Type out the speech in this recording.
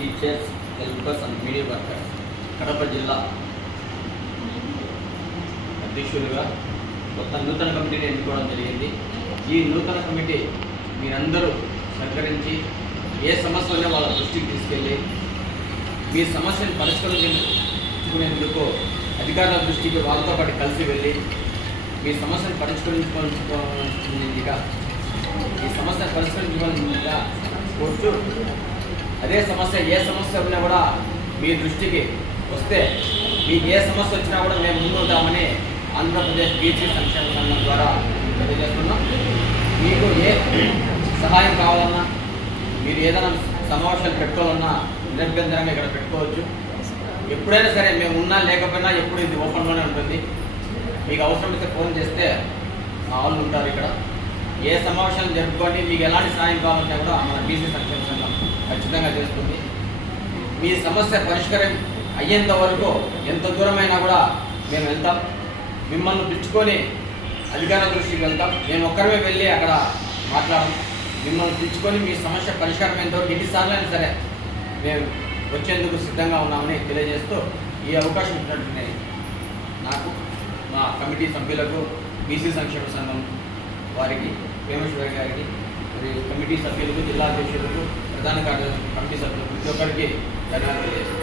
Teachers helpers and media workers Kadapa జిల్లా అధ్యక్షులుగా కొత్త నూతన కమిటీని ఎన్నుకోవడం జరిగింది. ఈ నూతన కమిటీ మీరందరూ సహకరించి ఏ సమస్య వాళ్ళ దృష్టికి తీసుకెళ్ళి మీ సమస్యను పరిష్కరించుకునేందుకు అధికారుల దృష్టికి వాళ్ళతో పాటు కలిసి వెళ్ళి మీ సమస్యను పరిష్కరించుకోవాల్సిందిగా ఈ సమస్యను పరిష్కరించుకోవాల్సిందిగా కోరుతూ అదే సమస్య ఏ సమస్య ఉన్నా కూడా మీ దృష్టికి వస్తే మీకు ఏ సమస్య వచ్చినా కూడా మేము ముందుంటామని ఆంధ్రప్రదేశ్ బీసీ సంక్షేమ సంఘం ద్వారా తెలియజేస్తున్నాం. మీకు ఏ సహాయం కావాలన్నా మీరు ఏదైనా సమావేశాలు పెట్టుకోవాలన్నా నిరభ్యంతరంగా ఇక్కడ పెట్టుకోవచ్చు. ఎప్పుడైనా సరే మేము ఉన్నా లేకపోయినా ఎప్పుడు ఇది ఓపెన్లోనే ఉంటుంది. మీకు అవసరం అయితే ఫోన్ చేస్తే మా వాళ్ళు ఉంటారు ఇక్కడ. ఏ సమావేశాలు జరుపుకోండి మీకు ఎలాంటి సహాయం కావాలంటే కూడా మన బీసీ సంక్షేమ సిద్ధంగా చేస్తుంది. మీ సమస్య పరిష్కారం అయ్యేంత వరకు ఎంత దూరమైనా కూడా మేము వెళ్తాం. మిమ్మల్ని పిలుచుకొని అధికార దృష్టికి వెళ్తాం. మేము ఒక్కరమే వెళ్ళి అక్కడ మాట్లాడము మిమ్మల్ని పిలుచుకొని మీ సమస్య పరిష్కారం అయ్యేంత ఎన్నిసార్లు అయినా సరే మేము వచ్చేందుకు సిద్ధంగా ఉన్నామని తెలియజేస్తూ ఈ అవకాశం ఇచ్చినట్టునే నాకు మా కమిటీ సభ్యులకు బీసీ సంక్షేమ సంఘం వారికి ప్రేమేశ్వరి గారికి మరియు కమిటీ సభ్యులకు జిల్లా అధ్యక్షులకు ప్రధాన కార్యదర్శి కమిటీ సభ్యులు ప్రతి ఒక్కరికి ధన్యవాదాలు